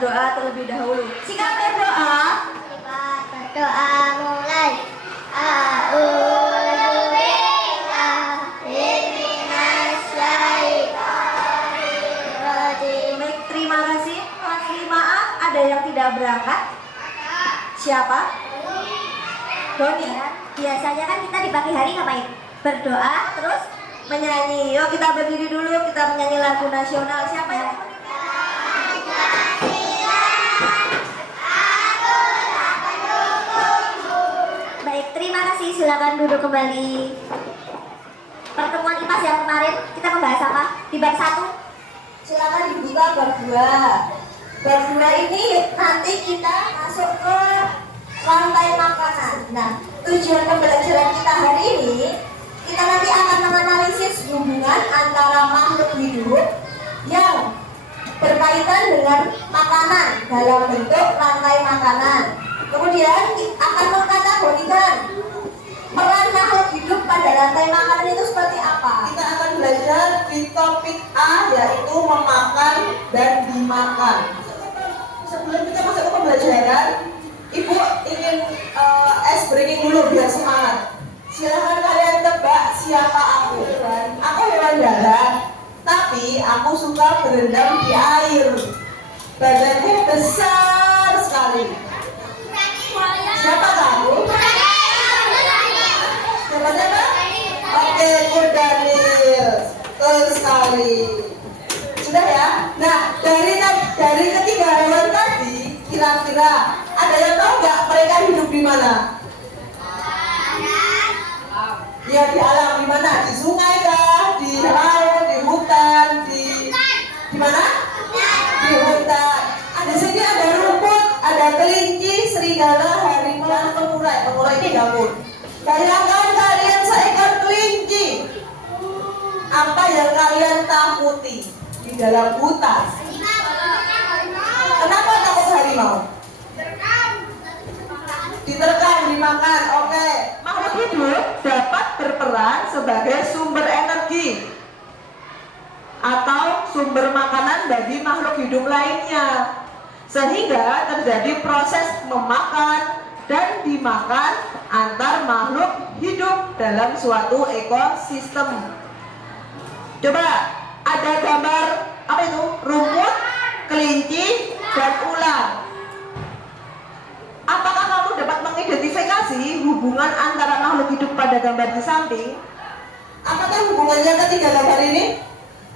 berdoa terlebih dahulu. Sikat berdoa. Berdoa mulai. Baik, terima kasih. Kelas 5A ada yang tidak berangkat? Siapa? Doni. Biasanya kan kita di pagi hari ngapain? Berdoa, terus Menyanyi. Yuk kita berdiri dulu, kita menyanyi lagu nasional. Siapa yang baik, terima kasih. Silakan duduk kembali. Pertemuan IPAS yang kemarin kita membahas apa? Di bab 1. silakan dibuka bab 2. Bab 2 ini nanti kita masuk ke rantai makanan. Nah, tujuan pembelajaran kita hari ini, kita nanti akan menganalisis hubungan antara makhluk hidup yang berkaitan dengan makanan dalam bentuk rantai makanan. Kemudian akan mengkategorikan peran makhluk hidup pada rantai makanan itu seperti apa. Kita akan belajar di topik A, yaitu memakan dan dimakan. Sebelum kita masuk ke pembelajaran, Ibu ingin ice breaking dulu biar semangat. Silahkan kalian tebak siapa aku. Aku hewan darat, tapi aku suka berendam di air. Badanku besar sekali. Siapa kamu? Siapa? Oke, Kudanil. Betul sekali. Sudah ya? Nah, dari ketiga hewan tadi, kira-kira ada yang tahu nggak mereka hidup di mana? Ya, di alam. Di mana? Di sungai kah? Di laut, di hutan, di mana? Di hutan. Di sini ada rumput, ada kelinci, serigala, harimau, dan pengurai. Pengurai ini gabung. Bayangkan kalian seekor kelinci. Apa yang kalian takuti di dalam hutan? Kenapa takut harimau? Diterkam, dimakan. Oke. Makhluk hidup dapat berperan sebagai sumber energi atau sumber makanan bagi makhluk hidup lainnya, sehingga terjadi proses memakan dan dimakan antar makhluk hidup dalam suatu ekosistem. Coba ada gambar apa itu? Rumput, kelinci, dan ular. Apakah kamu dapat mengidentifikasi hubungan antara makhluk hidup pada gambar di samping? Apakah hubungannya ketiga gambar ini?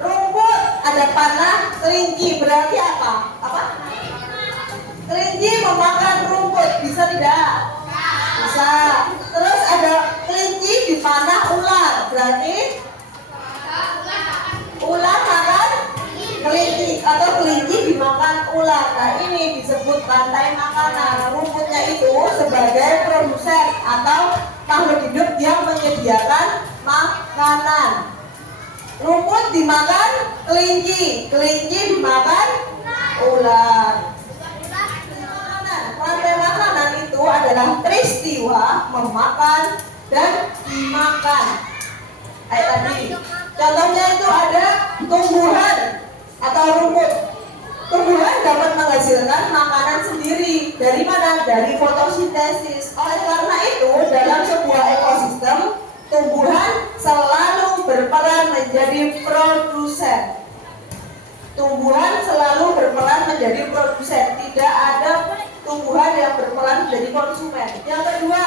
Rumput, ada panah, kelinci, berarti apa? Apa? Kelinci memakan rumput, bisa tidak? Bisa. Terus ada kelinci dipanah ular, berarti ular makan kelinci atau kelinci dimakan ular. Nah, ini disebut rantai makanan. Rumputnya itu sebagai produsen atau makhluk hidup yang menyediakan makanan. Rumput dimakan kelinci, kelinci dimakan ular. Rantai makanan itu adalah peristiwa memakan dan dimakan. Kayak tadi, contohnya itu ada tumbuhan atau rumput. Tumbuhan dapat menghasilkan makanan sendiri. Dari mana? Dari fotosintesis. Oleh karena itu, dalam sebuah ekosistem, tumbuhan selalu berperan menjadi produsen. Tumbuhan selalu berperan menjadi produsen. Tidak ada tumbuhan yang berperan menjadi konsumen. Yang kedua,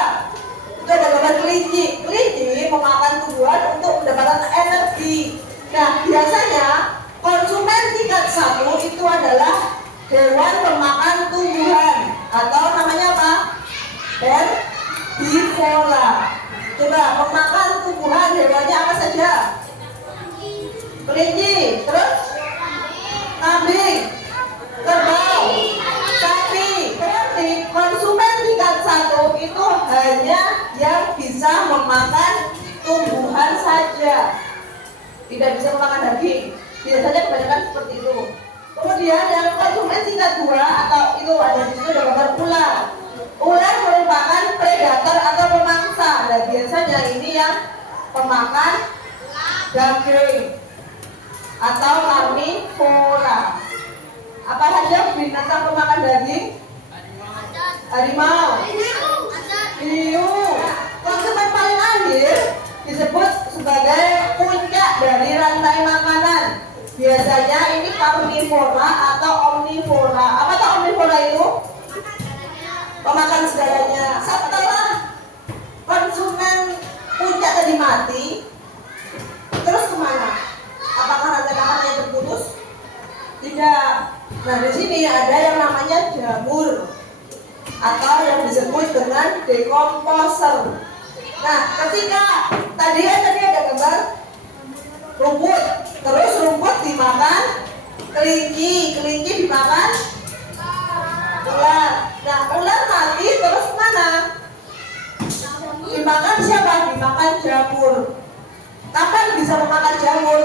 itu ada gambar kelinci. Kelinci memakan tumbuhan untuk mendapatkan energi. Nah, biasanya konsumen tingkat 1 itu adalah hewan pemakan tumbuhan atau namanya apa? Herbivora. Coba pemakan tumbuhan hewannya apa saja? Kelinci, terus kambing, kerbau, sapi. Berarti konsumen tingkat 1 itu hanya yang bisa memakan tumbuhan saja, tidak bisa memakan daging. Biasanya kebanyakan seperti itu. Kemudian yang konsumen tingkat 2 atau itu ada di situ ada gambar ular. Ular merupakan predator atau pemangsa. Dan biasanya ini yang pemakan daging atau karnivora. Apa saja binatang pemakan daging? Harimau, hiu. Konsumen paling akhir disebut sebagai puncak dari rantai makanan. Biasanya ini karnivora atau omnivora. Apa tuh omnivora itu? Pemakan segalanya. Setelah konsumen puncak tadi mati, terus kemana? Apakah rantai makanannya terputus? Tidak. Nah, di sini ada yang namanya jamur atau yang disebut dengan dekomposer. Nah, ketika tadi ada gambar rumput, terus rumput dimakan kelinci, kelinci dimakan ular. Nah, ular mati terus mana? Dimakan siapa? Dimakan jamur. Kapan bisa memakan jamur?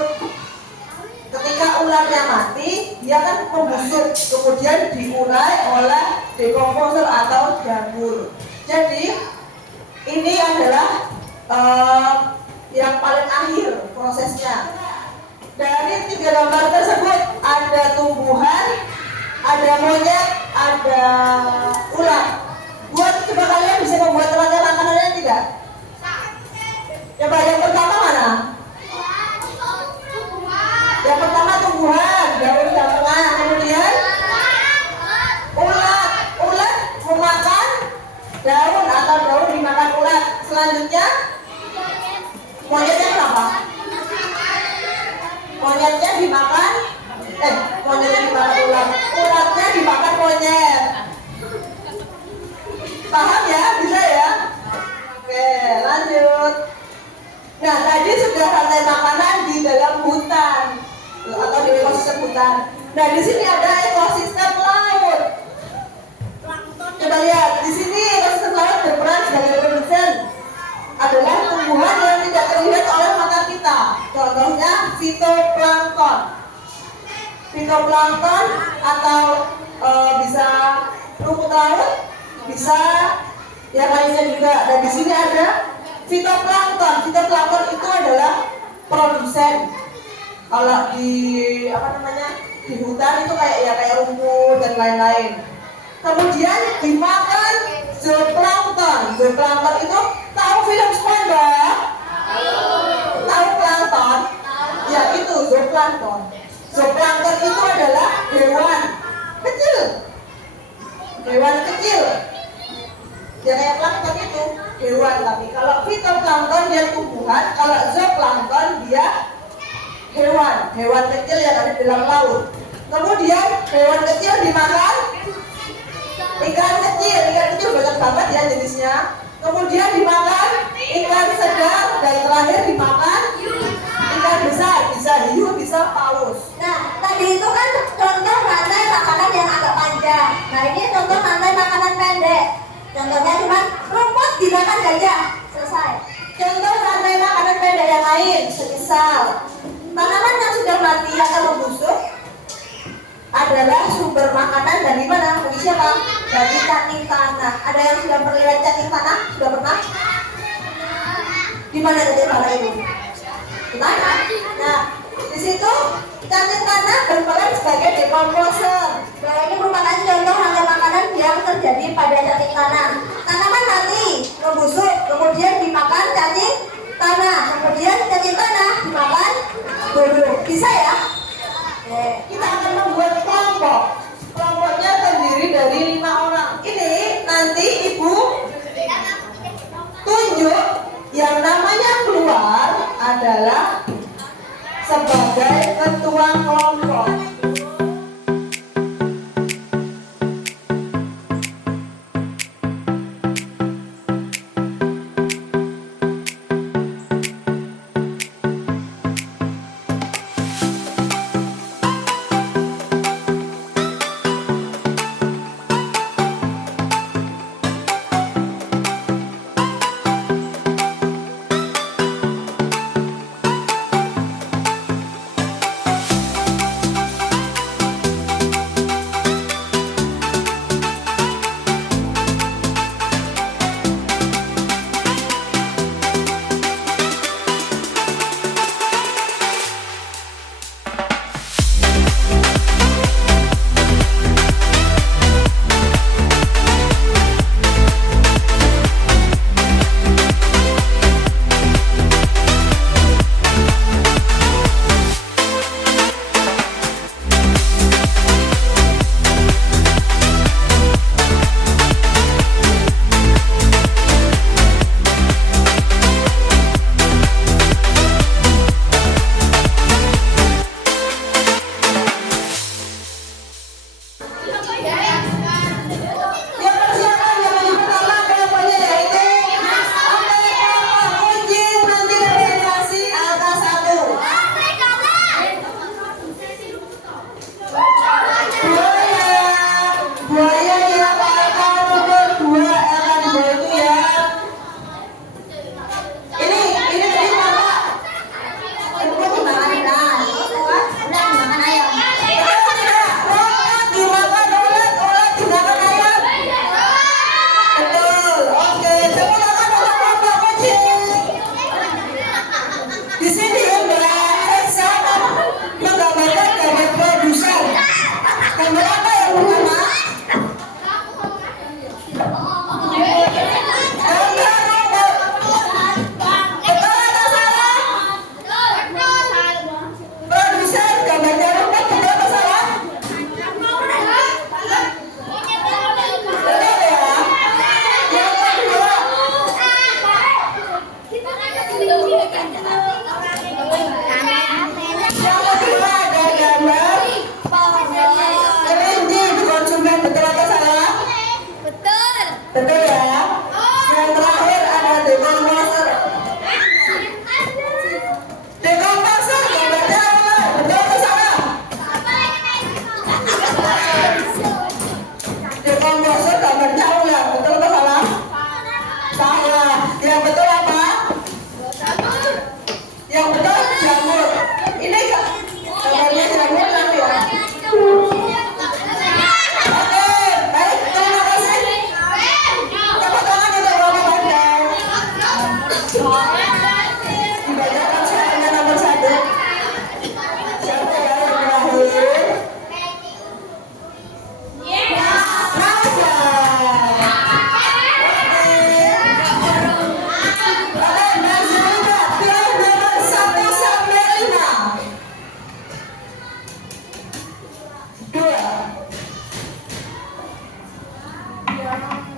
Ketika ularnya mati, dia kan membusuk, kemudian diurai oleh dekomposer atau jamur. Jadi ini adalah yang paling akhir prosesnya. Dari 3 gambar tersebut ada tumbuhan, ada monyet, ada ular. Coba kalian bisa membuat rantai makanannya tidak? Coba yang pertama mana? Yang pertama tumbuhan, daun tengah, kemudian ulat. Ulat memakan daun atau daun dimakan ulat. Selanjutnya monyetnya apa? Monyetnya dimakan ulat. Ulatnya dimakan monyet. Paham ya? Bisa ya? Oke, lanjut. Nah, tadi sudah rantai makanan di dalam hutan atau di ekosistem hutan. Nah, di sini ada ekosistem laut. Coba lihat, di sini ekosistem laut berperan sebagai produsen adalah tumbuhan yang tidak terlihat oleh mata kita. Contohnya fitoplankton. Fitoplankton atau bisa rumput laut, bisa yang lainnya juga. Dan di sini ada fitoplankton. Fitoplankton itu adalah produsen. Kalau di di hutan itu kayak rumput dan lain-lain. Kemudian dimakan zooplankton. Zooplankton itu tahu film SpongeBob? Tahu plankton? Ya, itu zooplankton. Zooplankton itu adalah hewan kecil. Hewan kecil. Ya kayak plankton itu hewan, tapi kalau fitoplankton dia tumbuhan, kalau zooplankton dia hewan kecil yang ada di dalam laut. Kemudian hewan kecil dimakan ikan kecil banyak banget ya jenisnya. Kemudian dimakan ikan sedang, dan terakhir dimakan ikan besar, bisa hiu, bisa paus. Nah, tadi itu kan contoh rantai makanan yang agak panjang. Nah, ini contoh rantai makanan pendek. Contohnya cuma rumput dimakan gajah, selesai. Contoh rantai makanan pendek yang lain, semisal tanaman yang sudah mati atau membusuk adalah sumber makanan dari mana? Dari siapa? Dari cacing tanah. Ada yang sudah pernah lihat cacing tanah? Sudah pernah? Di mana cacing tanah itu? Di tanah. Nah, di situ cacing tanah berperan sebagai dekomposer. Nah, ini merupakan contoh rantai makanan yang terjadi pada cacing tanah. Tanaman mati, membusuk, kemudian dimakan cacing tanah, kemudian cacing tanah dimakan burung. Bisa ya? Kita akan membuat kelompok. Kelompoknya terdiri dari 5 orang. Ini nanti ibu tunjuk yang namanya keluar adalah sebagai ketua kelompok.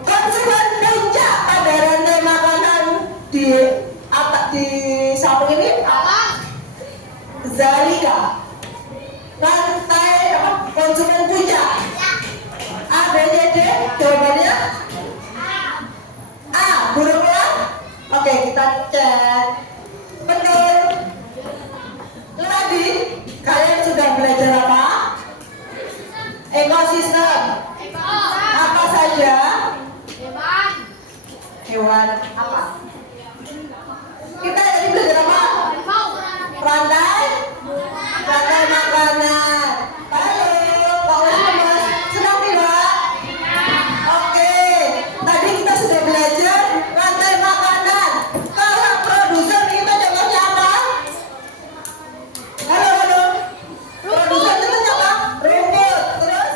Konsumen puncak pada rantai makanan di samping ini apa? Zalika. Rantai apa? Konsumen puncak. A, B, C, D. Jawabannya A. Burung elang. Oke, kita cek. Betul. Tadi kalian sudah belajar apa? Ekosistem. Apa saja? Hewan apa? Kita tadi belajar apa? Rantai makanan. Halo, Pak Mas, senang tidak? Oke, tadi kita sudah belajar rantai makanan. Kalau produser itu contohnya apa? Halo. Produser itu apa? Rumput, terus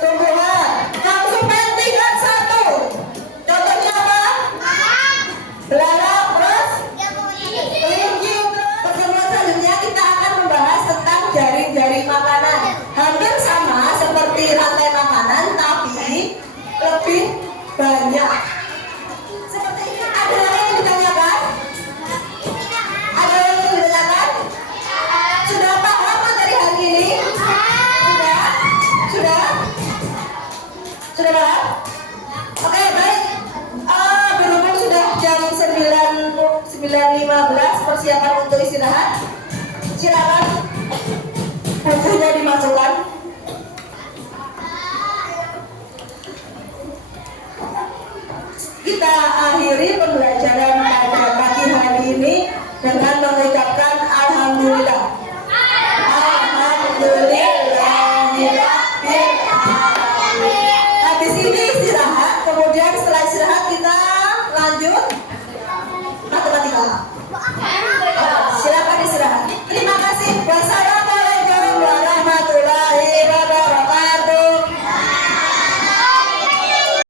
tumbuhan. Konsumen tingkat 1. Contohnya apa? Belalang, terus kelinci. Pertemuan selanjutnya kita akan membahas tentang jaring-jaring makanan. Hampir sama seperti rantai makanan, tapi lebih banyak. Seperti ini. Ada lagi yang ditanyakan? Ada yang ingin ditanyakan? Sudah paham materi hari ini? Sudah paham? Oke, baik. Berhubung sudah jam 9.15, persiapan untuk istirahat. Silakan bukunya dimasukkan. Kita akhiri pembelajaran pada pagi hari ini dengan mengucapkan alhamdulillah. Habis ini istirahat, kemudian setelah istirahat kita lanjut matematika.